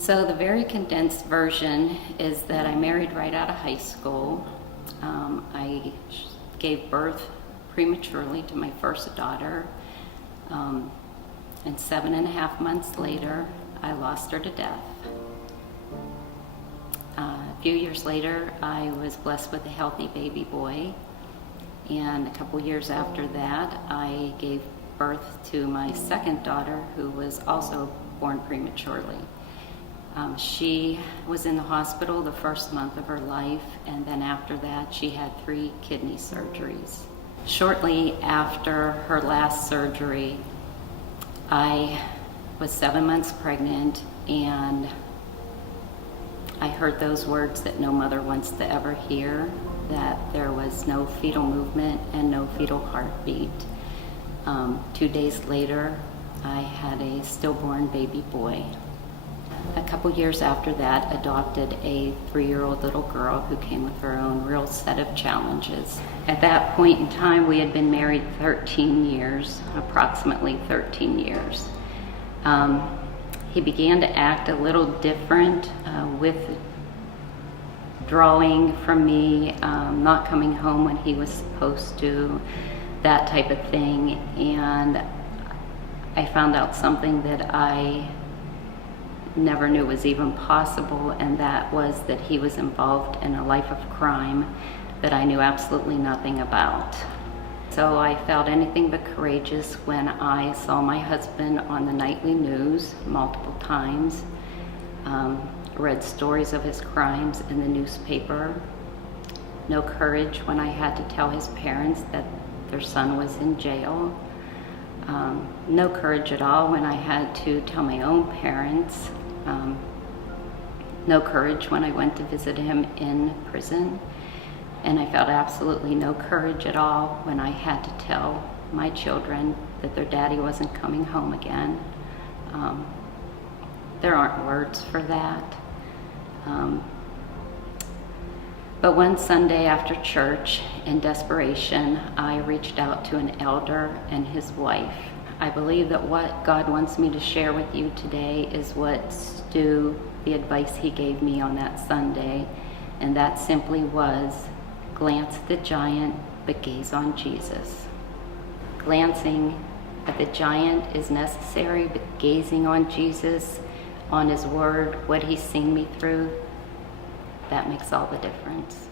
So the very condensed version is that I married right out of high school. I gave birth prematurely to my first daughter, and 7.5 months later, I lost her to death. A few years later, I was blessed with a healthy baby boy, and a couple years after that, I gave birth to my second daughter, who was also born prematurely. She was in the hospital the first month of her life, and then after that she had 3 kidney surgeries. Shortly after her last surgery, I was 7 months pregnant, and I heard those words that no mother wants to ever hear, that there was no fetal movement and no fetal heartbeat. 2 days later, I had a stillborn baby boy. A couple years after that, adopted a 3-year-old little girl who came with her own real set of challenges. At that point in time, we had been married 13 years, approximately 13 years. He began to act a little different, withdrawing from me, not coming home when he was supposed to, that type of thing. And I found out something that I never knew was even possible, and that was that he was involved in a life of crime that I knew absolutely nothing about. So I felt anything but courageous when I saw my husband on the nightly news multiple times, read stories of his crimes in the newspaper. No courage when I had to tell his parents that their son was in jail. No courage at all when I had to tell my own parents. No courage when I went to visit him in prison. And I felt absolutely no courage at all when I had to tell my children that their daddy wasn't coming home again. There aren't words for that. But one Sunday after church, in desperation, I reached out to an elder and his wife. I believe that what God wants me to share with you today is what Stu, the advice he gave me on that Sunday, and that simply was, glance at the giant, but gaze on Jesus. Glancing at the giant is necessary, but gazing on Jesus, on his word, what he's seen me through, that makes all the difference.